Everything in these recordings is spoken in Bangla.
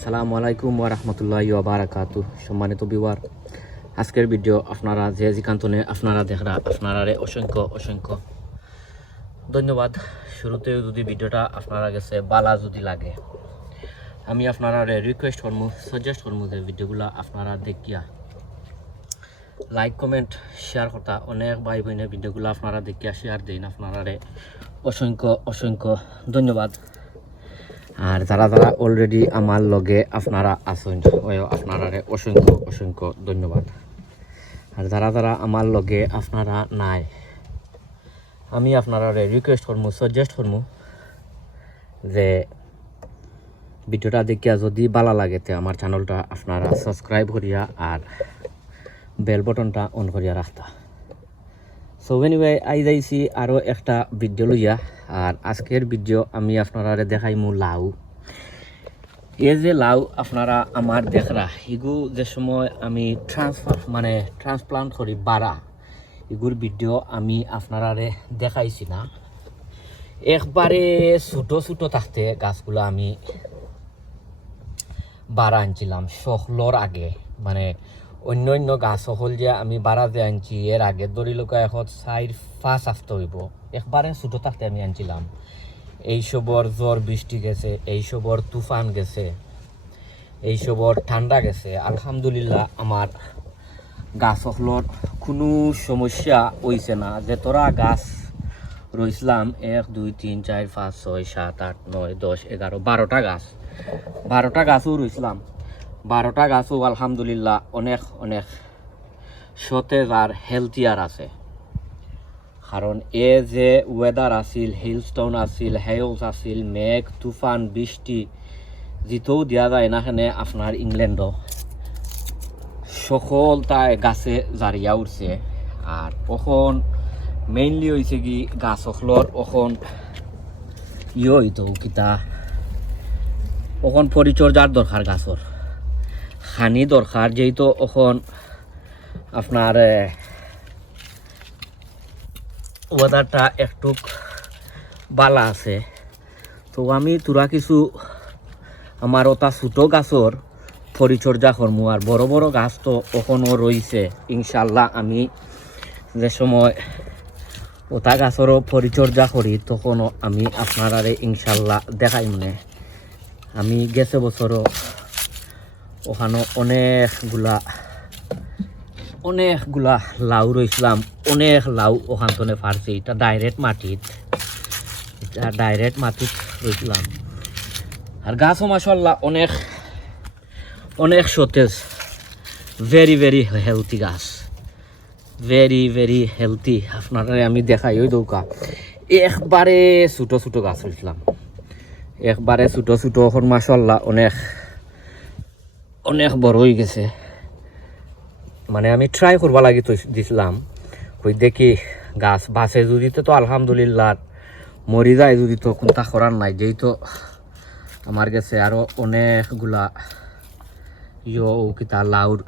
আসসালামু আলাইকুম ওয়া রাহমাতুল্লাহি ওয়া বারাকাতুহু। সম্মানিত ভিউয়ার, আজকের ভিডিও আপনারা যে যেখানে আপনারা দেখরা আপনারা অসংখ্য অসংখ্য ধন্যবাদ। শুরুতে যদি ভিডিওটা আপনারা গেছে বালা যদি লাগে, আমি আপনারা রিকোয়েস্ট করবো, সাজেস্ট করবো যে ভিডিওগুলো আপনারা দেখিয়া লাইক কমেন্ট শেয়ার করতা। অনেক ভাই বোনে ভিডিওগুলো আপনারা দেখিয়া শেয়ার দিন, আপনারা অসংখ্য অসংখ্য ধন্যবাদ। আর যারা যারা অলরেডি আমার লগে আপনারা আছেন, আপনারা অসংখ্য অসংখ্য ধন্যবাদ। আর যারা যারা আমার লগে আপনারা নাই, আমি আপনারা রিকোয়েস্ট করবো, সাজেস্ট করবো যে ভিডিওটা দেখিয়া যদি ভালো লাগে তে আমার চ্যানেলটা আপনারা সাবস্ক্রাইব করিয়া আর বেল বটনটা অন করিয়া রাখতা। সো এনিওয়ে আই যাইছি আরও একটা ভিডিও লইয়া। আর আজকের ভিডিও আমি আপনারা দেখাইমু লাউ। এই যে লাউ আপনারা আমার দেখরা, এগু যে সময় আমি ট্রান্সপ্লান্ট করি বাড়া, এগুর ভিডিও আমি আপনারা দেখাইছি না। একবারে ছোটো ছোটো থাকতে গাছগুলো আমি বাড়া আনছিলাম শখলর আগে, মানে অন্য অন্য গাছ হল যে আমি বাড়া যে আনছি এর আগে দড়ি লোকা এখন 4-5 আসতে হইব। একবারে ছোটো থাকতে আমি আনছিলাম। এইসবর জ্বর বৃষ্টি গেছে, এইসবর তুফান গেছে, এইসবর ঠান্ডা গেছে। আলহামদুলিল্লাহ আমার গাছ হলর কোনো সমস্যা হইছে না। যে তোরা গাছ রইছিলাম 1 2 3 4 5 6 7 8 9 10 11 12টা গাছও রইছিলাম। 12টা গাছও আলহামদুলিল্লাহ অনেক অনেক সতেজ আর হেলথিয়ার আছে। কারণ এ যে ওয়েদার আছিল, হিলস্টোন আছিল, হেলস আছিল, মেঘ তুফান বৃষ্টি যেতেও দেওয়া যায় না। এখানে আপনার ইংল্যান্ডও সকল তাই গাছে জারিয়া উঠছে। আর এখন মেইনলি হয়েছে কি গাছ সকলর এখন হইতো কিতা, এখন পরিচর্যার দরকার, গাছর খানি দরকার। যেহেতু এখন আপনার ওয়েদারটা একটু বালা আছে, তো আমি তোরা কিছু আমার ওটা ছোটো গাছর পরিচর্যা করমু। আর বড় বড় গাছ তো এখনও রয়েছে, ইনশাল্লাহ আমি যে সময় ওটা গাছেরও পরিচর্যা করি তখনও আমি আপনারা ইনশাল্লাহ দেখাই। মানে আমি গেছে বছরও ওখানে অনেকগুলা লাউ রইছিলাম, অনেক লাউ ওখান থেকে পারছি। এটা ডাইরেক্ট মাটিত রইছিলাম। আর গাছও মাশাআল্লাহ অনেক অনেক সতেজ, ভেরি ভেরি হেলথি গাছ, ভেরি ভেরি হেলথি। আপনারা আমি দেখাই ওই দৌকা একবারে ছোটো ছোটো গাছ রইছিলাম, একবারে ছোটো ছোটো। এখন মাশাআল্লাহ অনেক অনেক বড় হয়ে গেছে। মানে আমি ট্রাই করবা লাগি তো দিছিলাম, ওই দেখি গাছ বাঁচে যদি তো আলহামদুলিল্লাহ, মরি যায় যদি তো কোনটা করার নাই। যেহেতু আমার কাছে আরও অনেকগুলা কিতা লাউর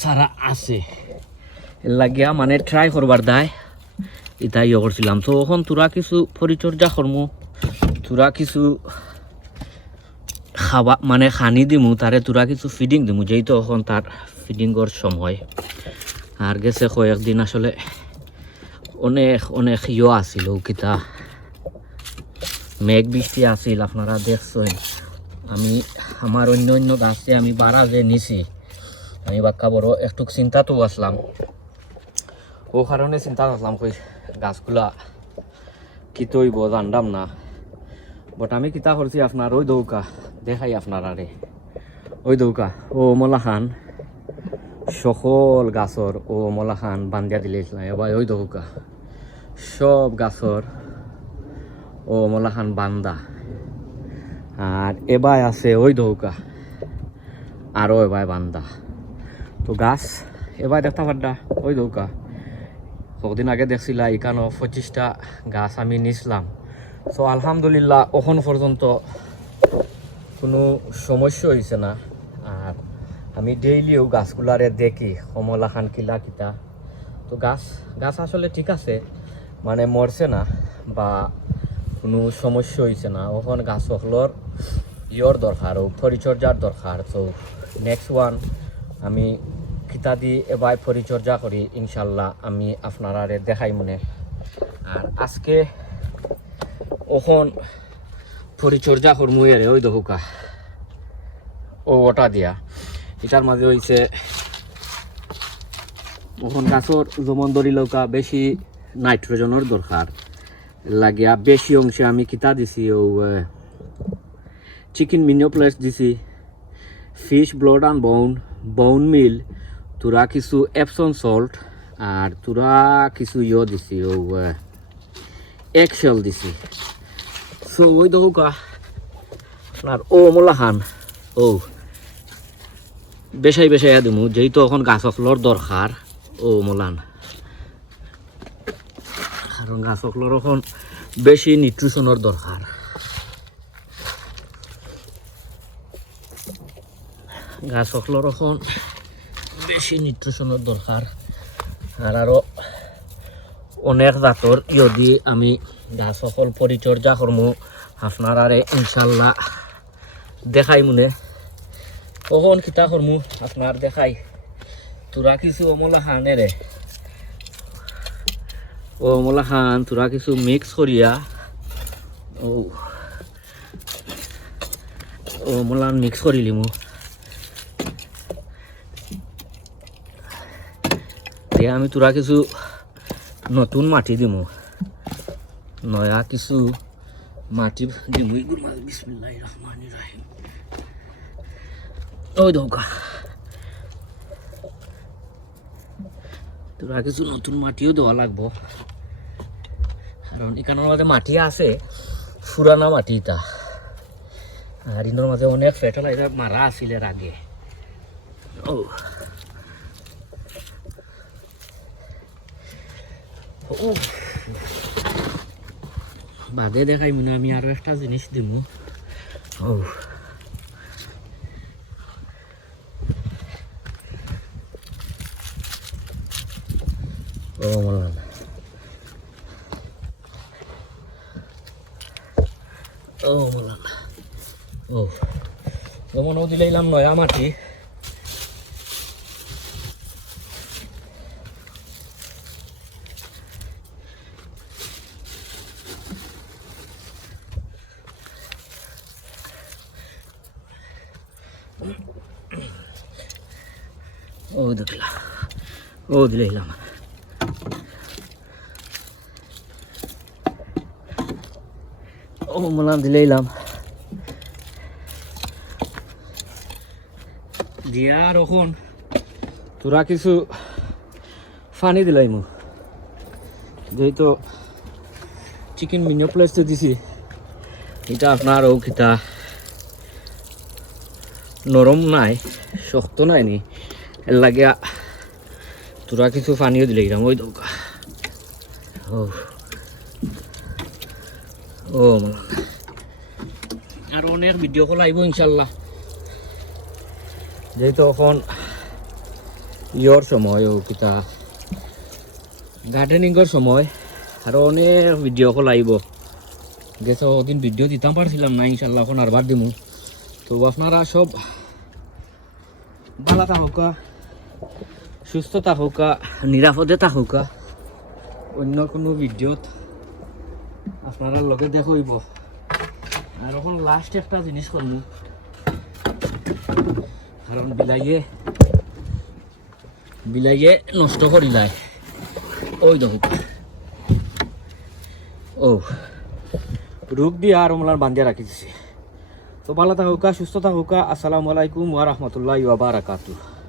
সারা আছে, এর লাগিয়া মানে ট্রাই করবার দায় এটা করছিলাম। তো এখন তোরা কিছু পরিচর্যা করমু, তোরা কিছু খাওয়া মানে খানি দিমু, তারে তোরা কিছু ফিডিং দিমু, যেহেতু এখন তার ফিডিংর সময়। আর গেছে কয়েকদিন আসলে অনেক অনেক আছিল, কিতা মেঘ বৃষ্টি আছিল, আপনারা দেখছেন। আমি আমার অন্য অন্য গাছে আমি বাড়া যে নিছি, আমি বাক্কা বড় একটু চিন্তাতেও আসলাম। ও কারণে চিন্তা আসলাম কই গাছগুলা কি তৈব জানলাম না। বাট আমি কিতা করছি আপনার ওই দৌকা দেখাই আপনারা ওই দৌকা ও মলাখান সকল গাছর ও মলাখান বান্ধিয়া দিলেছিলাম। এবার ওই দৌকা সব গাছর ও মলাখান বান্দা। আর এবার আছে ওই দৌকা আরও এবার বান্দা। তো গাছ এবার দেখতে পারডা ওই দৌকা কদিন আগে দেখছিলা এখানে 25টা গাছ আমি নিছিলাম। সো আলহামদুলিল্লাহ এখন পর্যন্ত কোনো সমস্যা হয়েছে না। আর আমি ডেইলিও গাছগুলারে দেখি কমলাখান কিলা কিতা। তো গাছ আসলে ঠিক আছে, মানে মরছে না বা কোনো সমস্যা হয়েছে না। এখন গাছ হলর ইয়র দরকার ও পরিচর্যার দরকার। তো নেক্সট ওয়ান আমি কিতা দি এবার পরিচর্যা করি ইনশাল্লাহ আমি আপনারা দেখাই মনে। আর আজকে ওখন পরিচর্যা করমু এরে ওই দহুকা ও ওটা দিয়া এটার মাঝে হয়েছে ওখন গাছর যেমন ধরি লৌকা বেশি নাইট্রোজেনের দরকার লাগিয়া বেশি অংশে আমি কিতা দিছি ও চিকেন মিনিওপ্লেস দিছি, ফিশ ব্লড অ্যান্ড বোন মিল, তোরা কিছু এপসন সল্ট আর তোরা কিছু দিছি ও এগশেল দিছি। সো ওই দৌকা আপনার ও মোলা খান ও বেশাই বেশাইয়া দিমু যেহেতু এখন গাছ ফলর দরকার ও মোলান, কারণ গাছ ফলর এখন বেশি নিউট্রিশনের দরকার। গাছ ফলর এখন বেশি নিউট্রিশনের দরকার। আর আরও অনেক জাতর দিয়ে আমি গাছ সকল পরিচর্যা করমু আপনারারে ইনশাল্লাহ দেখাই মনে। কখন কিতা করমু আপনার দেখাই। তোরা কিছু অমলা খানে রে ও অমলা খান তোরা কিছু মিক্স করিয়া ও অমলা মিক্স করি লিমু দিয়ে আমি তোরা কিছু নতুন মাটি দিমু, নয়া কিছু মাটি দিমু। বিসমিল্লাহির রহমানির রহিম। ওই দৌকা তোরা কিছু নতুন মাটিও দেওয়া লাগবো, কারণ এখানের মাঝে মাটি আছে পুরানা মাটি এটা, আর ইনোর মাঝে অনেক ফার্টিলাইজার মারা আছিল এর আগে। ও বাদে দেখাই মনে আমি আরো একটা জিনিস দিমু। ও ও মলান ও মলান ও যেমন ও দিলাম নয়া মাটি। ও দেখলা ও দিলাম ও মলান দিলাম দিয়া আর এখন তোরা কিছু ফানি দিলাইমু যেহেতু চিকেন মিনিওপ্লেস দিছি এটা আপনার ও কিতা নরম নাই শক্ত নাই নি এর লাগে তোরা কিছু পানিও দিলে গেলাম ওই দৌকা। ও ও আর অনেক ভিডিও কল আইব ইনশাল্লাহ, যেহেতু এখন ইয়র সময় ও কিতা গার্ডেনিংয়ের সময় আরো অনেক ভিডিও কল আইব। গেছে ওদিন ভিডিও দিতাম পারছিলাম না, ইনশাল্লাহ এখন আরবার দিমু। তো আপনারা সব ভালো থাকুকা, সুস্থ থাকুকা, নিরাপদে থাকুকা। অন্য কোনো ভিডিওত আপনারা লগে দেখইব। আর এখন লাস্ট একটা জিনিস করমু, কারণ বিলাইয়ে নষ্ট করিলাই ওই দেখুক ও রোগ দিয়ে আর ওমলার বান্ধিয়া রাখি দিছে। তো ভালো থাকুকা, সুস্থ থাকুকা। আসসালামু আলাইকুম ওয়া রাহমাতুল্লাহি ওয়া বারাকাতুহু।